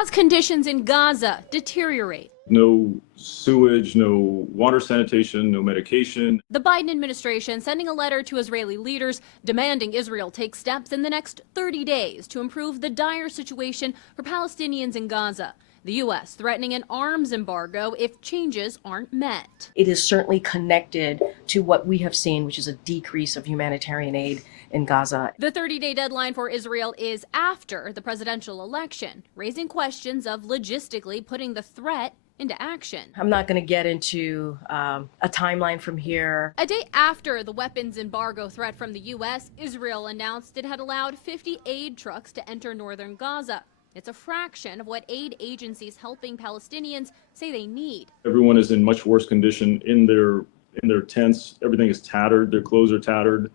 as conditions in Gaza deteriorate. No sewage, no water sanitation, no medication. The Biden administration sending a letter to Israeli leaders demanding Israel take steps in the next 30 days to improve the dire situation for Palestinians in Gaza. The U.S. threatening an arms embargo if changes aren't met. It is certainly connected to what we have seen, which is a decrease of humanitarian aid in Gaza. The 30-day deadline for Israel is after the presidential election, raising questions of logistically putting the threat into action. I'm not going to get into a timeline from here. A day after the weapons embargo threat from the U.S., Israel announced it had allowed 50 aid trucks to enter northern Gaza. It's a fraction of what aid agencies helping Palestinians say they need. Everyone is in much worse condition in their tents. Everything is tattered. Their clothes are tattered.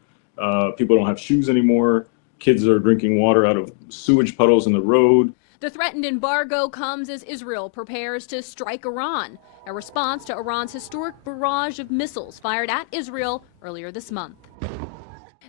People don't have shoes anymore. Kids are drinking water out of sewage puddles in the road. The threatened embargo comes as Israel prepares to strike Iran, a response to Iran's historic barrage of missiles fired at Israel earlier this month.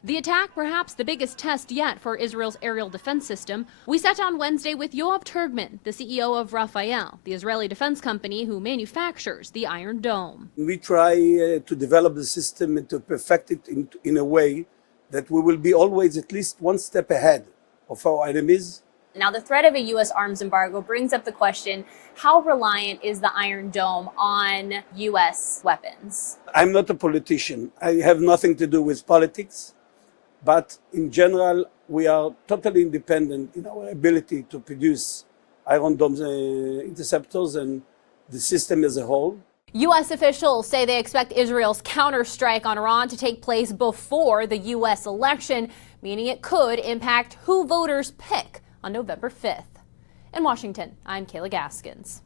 The attack, perhaps the biggest test yet for Israel's aerial defense system. We sat down Wednesday with Yoav Turgman, the CEO of Rafael, the Israeli defense company who manufactures the Iron Dome. We try to develop the system and to perfect it in a way that we will be always at least one step ahead of our enemies. Now, the threat of a U.S. arms embargo brings up the question, how reliant is the Iron Dome on U.S. weapons? I'm not a politician. I have nothing to do with politics. But in general, we are totally independent in our ability to produce Iron Dome interceptors and the system as a whole. U.S. officials say they expect Israel's counterstrike on Iran to take place before the U.S. election, meaning it could impact who voters pick on November 5th. In Washington, I'm Kayla Gaskins.